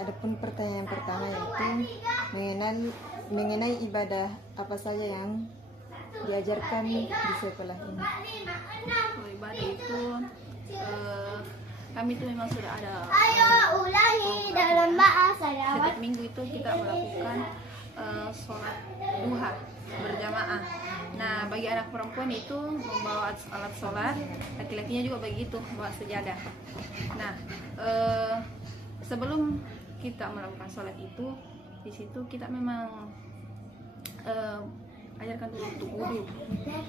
adapun pertanyaan pertama yaitu mengenai ibadah apa saja yang diajarkan di sekolah ini. Kalau ibadah itu kami itu memang sudah ada ulangi dalam bahasa setiap minggu itu kita melakukan sholat duha berjamaah. Nah, bagi anak perempuan itu membawa alat sholat, laki-lakinya juga begitu, bawa sejadah. Nah, sebelum kita melakukan sholat itu, di situ kita memang ajarkan dulu untuk wudhu,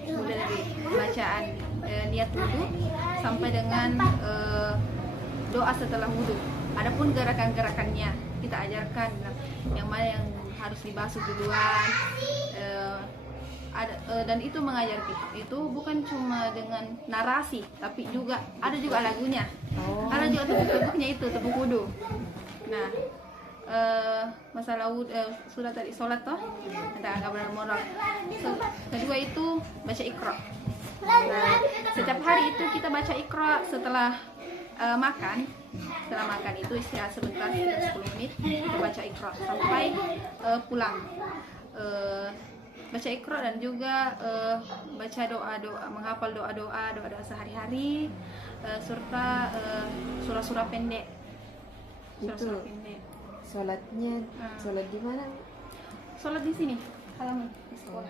mulai dari bacaan niat wudhu sampai dengan doa setelah wudhu. Adapun gerakan-gerakannya kita ajarkan, yang mana yang harus dibasuh duluan, dan itu mengajar kita itu bukan cuma dengan narasi, tapi juga ada juga lagunya, ada juga tepuk-tepuknya itu tepuk wudhu. Nah, masalah sudah tadi sholat toh, ada benar moral. Kedua itu baca Iqra. Nah, setiap hari itu kita baca Iqra setelah makan. Setelah makan itu istirahat sebentar, sekitar 10 menit kita baca Iqra sampai pulang. Baca Iqra dan juga baca doa-doa, menghafal doa-doa sehari-hari, serta surah-surah pendek. Surah-surah pendek. Sholatnya, sholat di mana? Sholat di sini, halaman di sekolah.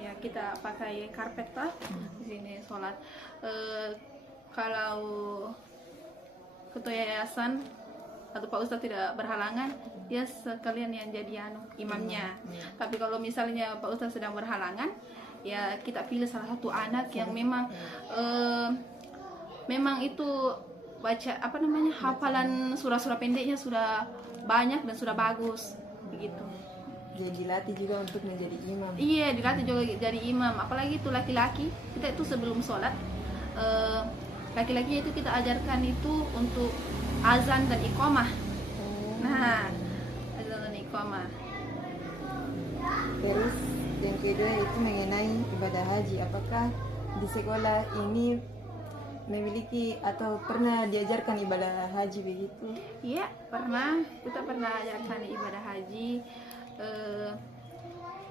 Ya, kita pakai karpet lah di sini sholat. Kalau ketua yayasan atau Pak Ustadz tidak berhalangan, ya sekalian yang jadi imamnya. Tapi kalau misalnya Pak Ustadz sedang berhalangan, ya kita pilih salah satu anak yang memang itu baca hafalan surah-surah pendeknya sudah banyak dan sudah bagus begitu. Jadi dilatih juga untuk menjadi imam. Iya, dilatih juga jadi imam. Apalagi itu laki-laki, kita itu sebelum sholat, laki-lakinya itu kita ajarkan itu untuk azan dan iqamah. Nah, azan dan iqamah. Terus yang kedua itu mengenai ibadah haji. Apakah di sekolah ini memiliki atau pernah diajarkan ibadah haji begitu? Iya, pernah. Kita pernah ajarkan ibadah haji.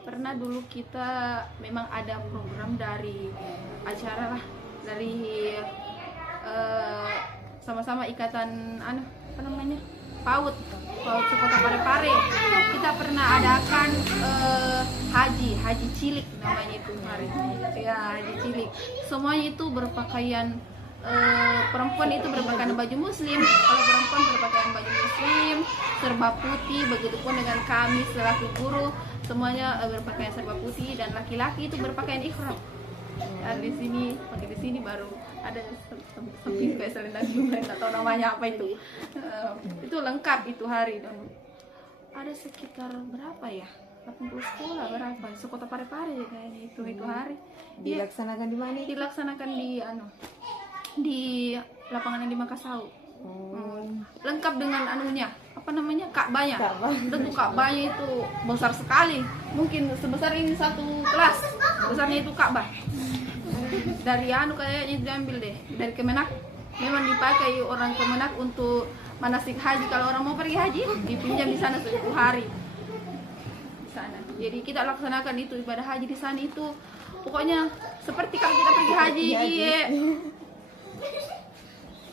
Pernah dulu kita memang ada program dari acara lah, dari sama-sama ikatan PAUD Sekota Parepare. Kita pernah adakan haji cilik namanya itu hari. Ya, haji cilik. Semuanya itu berpakaian perempuan itu berpakaian baju muslim, kalau perempuan berpakaian baju muslim serba putih, begitupun dengan kami selaku guru semuanya berpakaian serba putih, dan laki-laki itu berpakaian ihram. Dan di sini baru ada samping kayak selendang jumlah, tak tahu namanya apa itu. Itu lengkap itu hari, dan ada sekitar berapa ya? 80 sekolah berapa? Sekota Parepare kayaknya itu hari. Dilaksanakan di mana? Dilaksanakan di lapangan yang di Makassau. Lengkap dengan Ka'bahnya. Tentu Ka'bahnya itu besar sekali, mungkin sebesar ini satu kelas besarnya itu Ka'bah. Dari kayaknya diambil deh dari Kemenak, memang dipakai orang Kemenak untuk manasik haji. Kalau orang mau pergi haji dipinjam di sana 1 hari di sana. Jadi kita laksanakan itu ibadah haji di sana, itu pokoknya seperti kalau kita pergi haji. Iya.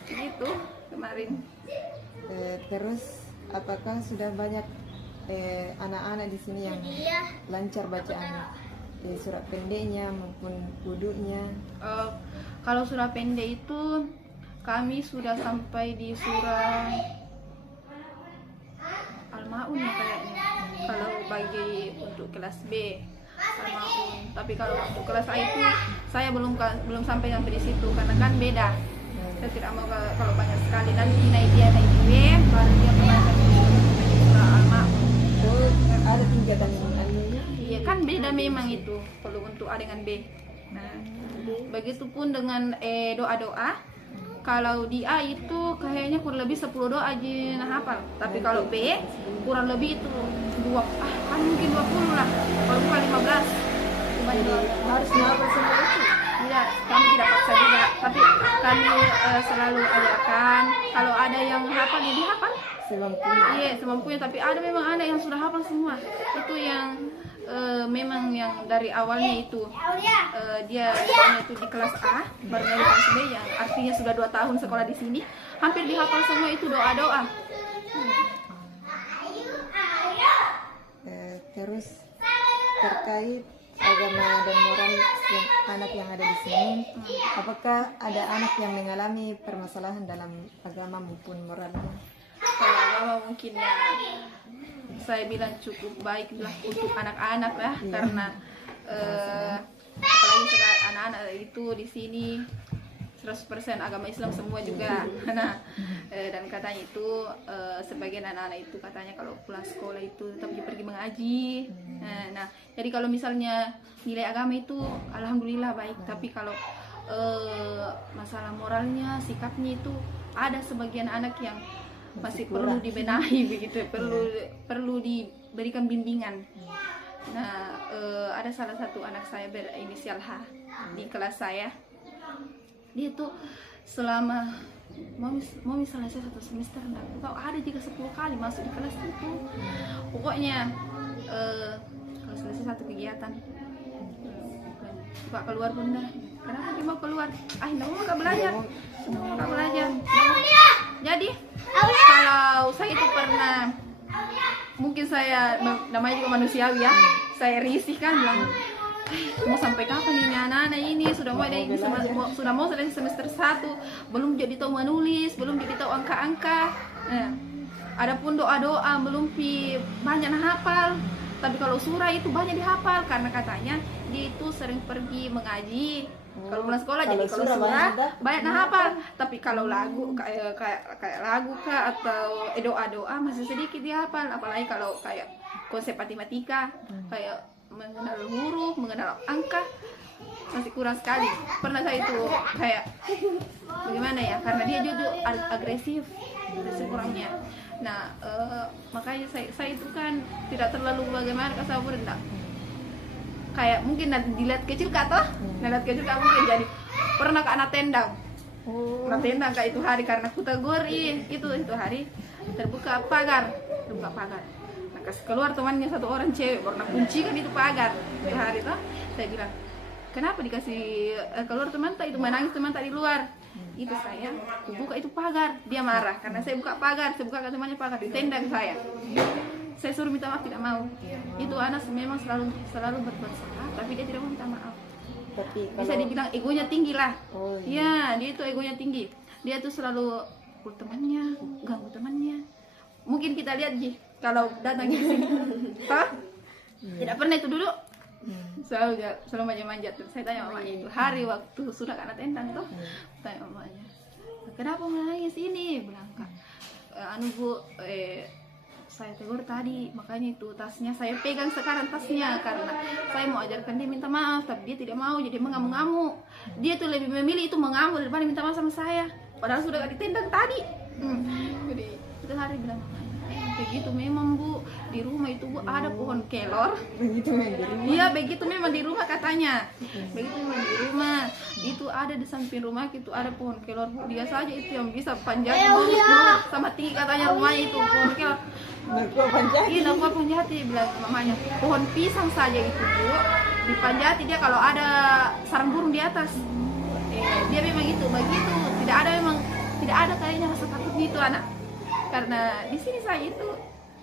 Gitu kemarin. Terus apakah sudah banyak anak-anak di sini yang lancar bacaan surat pendeknya maupun wudunya? Kalau surah pendek itu kami sudah sampai di surah Al-Maun ya kayaknya. Kalau bagi untuk kelas B Al-Maun. Tapi kalau untuk kelas A itu saya belum sampai di situ karena kan beda. Saya tidak mau kalau banyak sekali, nanti naik B baru dia belajar surah Al-Maun. Ada tingkatan anunya? Iya kan beda memang itu kalau untuk A dengan B. Nah, begitupun dengan doa-doa. Kalau di A itu kayaknya kurang lebih 10 doa aja hafal. Tapi kalau B kurang lebih itu mungkin 20 lah. Kalau bukan 15. Harus hafal semua itu? Tidak, kami tidak bisa juga, tapi kami selalu ajarkan kalau ada yang hafal ya dihafal. Semampunya. Iya, semampunya, tapi ada memang anak yang sudah hafal semua. Itu yang memang yang dari awalnya itu dia misalnya itu di kelas A baru dari kelas B, yang artinya sudah 2 tahun sekolah di sini, hampir dihafal semua itu doa-doa. Terus terkait agama dan moral yang anak yang ada di sini, apakah ada anak yang mengalami permasalahan dalam agama maupun moralnya? Kalau agama mungkin ya saya bilang cukup baik lah untuk anak-anak ya, karena apalagi sekarang anak-anak itu di sini 100% agama Islam semua juga. Nah, dan katanya itu sebagian anak-anak itu katanya kalau pulang sekolah itu tetap pergi mengaji. Nah, jadi kalau misalnya nilai agama itu alhamdulillah baik, tapi kalau masalah moralnya, sikapnya itu ada sebagian anak yang masih perlu dibenahi begitu, perlu diberikan bimbingan. Nah, ada salah satu anak saya berinisial H di kelas saya. Dia tuh selama mau selesai 1 semester, atau ada juga 10 kali masuk di kelas itu. Pokoknya kalau selesai satu kegiatan suka keluar bunda. Kenapa dia mau keluar? Nggak mau belajar. Nggak belajar. Jadi kalau saya itu pernah, mungkin saya namanya juga manusiawi ya, saya risih kan, bilang mau sampai kapan ini anak-anak ini sudah mau selesai semester 1 belum jadi tahu menulis, belum jadi tahu angka-angka. Adapun doa-doa belum banyak hafal, tapi kalau surah itu banyak dihafal karena katanya dia itu sering pergi mengaji. Kalau pulang sekolah jadi kalau surah banyak hafal, tapi kalau lagu kayak lagu kah atau doa-doa masih sedikit dihafal, apalagi kalau kayak konsep matematika kayak mengenal huruf, mengenal angka masih kurang sekali. Pernah saya itu kayak bagaimana ya, karena dia jujur agresif kurangnya. Nah, makanya saya itu kan tidak terlalu bagaimana kasar rendah. Kayak mungkin dilihat kecil kak toh, dilihat kecil kak mungkin jadi pernah ke anak tendang. Anak tendang kak itu hari karena aku tegur itu hari terbuka pagar. Nah, kasih keluar temannya 1 orang cewek, pernah kuncikan itu pagar. Itu hari toh saya bilang, kenapa dikasih keluar teman tak itu menangis teman tak di luar. Itu saya buka itu pagar, dia marah karena saya buka pagar, saya buka ke temannya pagar, ditendang saya. Saya suruh minta maaf tidak mau. Itu anak memang selalu berbuat salah, tapi dia tidak mau minta maaf. Tapi bisa dibilang egonya tinggi lah. Ya, dia itu egonya tinggi. Dia tuh selalu pukul temannya, ganggu temannya. Mungkin kita lihat kalau datang ke sini, tidak pernah itu duduk. Selalu manja-manja. Saya tanya mamanya itu hari waktu sudah karena tendang tuh, tanya mamanya, kenapa menangis ini? Bilang kak, Bu, saya tegur tadi, makanya itu tasnya saya pegang sekarang tasnya karena saya mau ajarkan dia minta maaf, tapi dia tidak mau, jadi mengamuk-ngamuk. Dia tuh lebih memilih itu mengamuk daripada minta maaf sama saya, padahal sudah gak ditendang tadi. Jadi itu hari bilang, begitu memang Bu, di rumah itu Bu ada pohon kelor. Begitu memang di rumah. Iya, begitu memang di rumah katanya. Begitu memang di rumah. Itu ada di samping rumah itu ada pohon kelor. Dia saja itu yang bisa panjat sama tinggi katanya rumahnya itu pohon kelor. Narkoba panjati. Iya, narkoba panjati bilang mamanya. Pohon pisang saja itu Bu, dipanjati dia kalau ada sarang burung di atas. Dia memang itu begitu. Tidak ada kayaknya rasa takut gitu anak. Karena di sini saya itu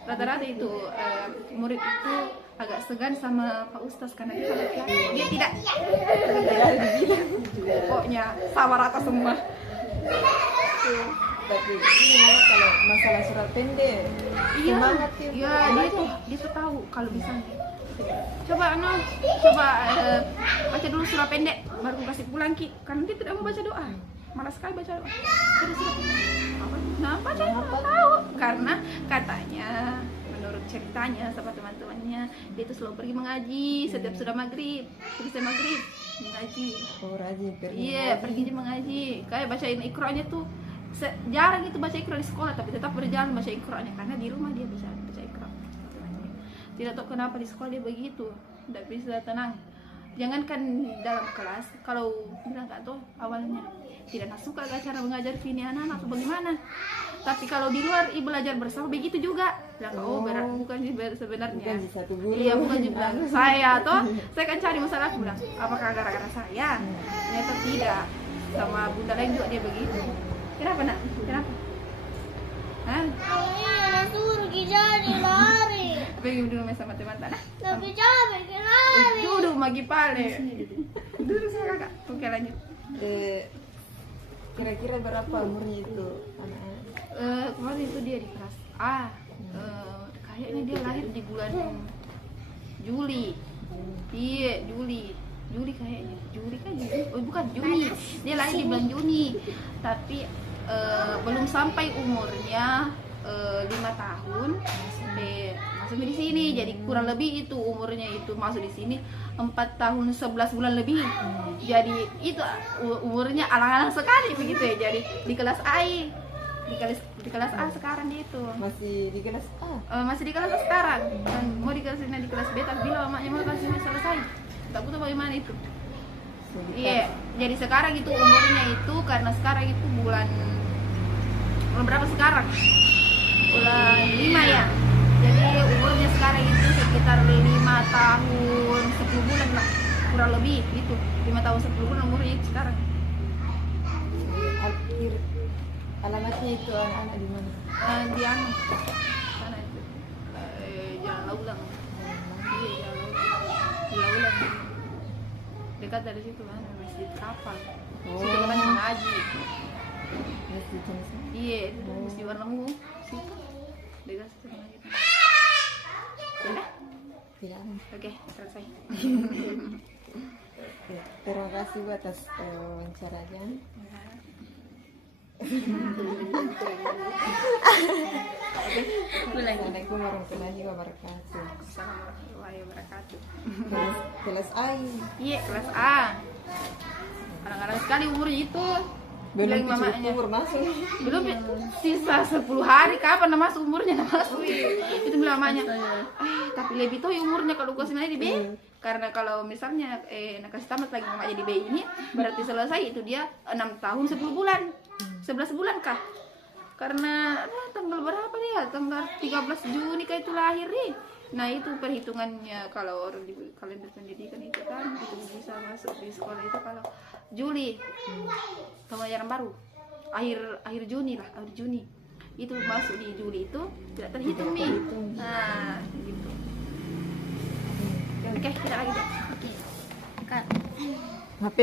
rata-rata itu murid itu agak segan sama Pak Ustaz karena dia tidak pokoknya sama rata semua. Tapi ini kalau masalah surat pendek, semangat ya. Iya, dia tuh tahu kalau misalnya coba baca dulu surat pendek baru kasih pulang Ki, karena dia tidak mau baca doa, malas sekali baca doa. Nah, baca tahu karena katanya menurut ceritanya sama teman-temannya dia itu selalu pergi mengaji setiap sudah maghrib, selesai maghrib mengaji. Rajin pergi. Iya, pergi mengaji. Kayak bacain Iqra-nya tuh jarang itu baca Iqra di sekolah, tapi tetap berjalan baca Iqra-nya karena di rumah dia bisa baca Iqra. Tidak tahu kenapa di sekolah dia begitu, tidak bisa tenang. jangankan dalam kelas, kalau bilang Kak Toh awalnya tidak suka gak cara mengajar ini anak-anak atau bagaimana, tapi kalau di luar ibu belajar bersama begitu juga. Bilang oh berat bukan sebenarnya. Bukan di satu guru. Iya bukan juga saya saya kan cari masalah, aku bilang apakah gara-gara saya? Ternyata tidak, sama bunda lain juga dia begitu. Kenapa nak? Kenapa? Hah? Iya, suruh jadi lari. Pengen dulu sama teman-teman. Tapi capek ke lari. Duduk magi pale. Duduk sama kakak. Oke lanjut. Kira-kira berapa umurnya itu anak-anak? Kemarin itu dia di kelas A. Kayaknya dia lahir di bulan Juli. Iya Juli kayaknya. Juli kan Juli. Oh bukan Juni. Dia lahir di bulan Juni. Tapi belum sampai umurnya 5 tahun masuk di sini. Jadi kurang lebih itu umurnya itu masuk di sini 4 tahun 11 bulan lebih. Jadi itu umurnya alang-alang sekali begitu ya. Jadi di kelas A, di kelas A sekarang dia itu. Masih di kelas A? Masih di kelas A sekarang. Dan mau di kelas ini di kelas B, tapi bilang mamanya mau kelas ini selesai. Tak tahu bagaimana itu. Iya, jadi sekarang itu umurnya itu karena sekarang itu bulan berapa sekarang? Bulan 5 ya. Jadi umurnya sekarang itu sekitar 5 tahun 10 bulan lah, kurang lebih itu 5 tahun 10 bulan umurnya itu sekarang. Akhir alamatnya itu anak-anak di mana? Di anu sana itu Jalan Laulang. Iya Jalan Laulang. Dekat dari situ kan masjid kapal. Situ kan mengaji. Masih jenis. Iya, itu mesti warna ungu. Situ. Dekat situ mengaji. Sudah? Tidak. Oke, selesai. Terima kasih Bu atas wawancaranya. Assalamualaikum warahmatullahi wabarakatuh. Assalamualaikum warahmatullahi wabarakatuh. Kelas A. Iya, kelas A. Kadang-kadang sekali umurnya itu. Belum Bilang mamanya. umur masuk. Belum sisa 10 hari kapan masuk umurnya masuk. Itu bilang mamanya. Tapi lebih tuh umurnya kalau kasih di B. Karena kalau misalnya nak kasih tamat lagi mamanya di B ini berarti selesai itu dia 6 tahun 10 bulan. 11 bulan kah? Karena tanggal berapa dia? Tanggal 13 Juni kah itu lahir nih. Nah itu perhitungannya kalau orang di kalender pendidikan itu kan itu bisa masuk di sekolah itu kalau Juli pembelajaran baru akhir Juni lah, akhir Juni itu masuk di Juli itu tidak terhitung nih. Nah gitu. Oke kita lagi. Oke. HP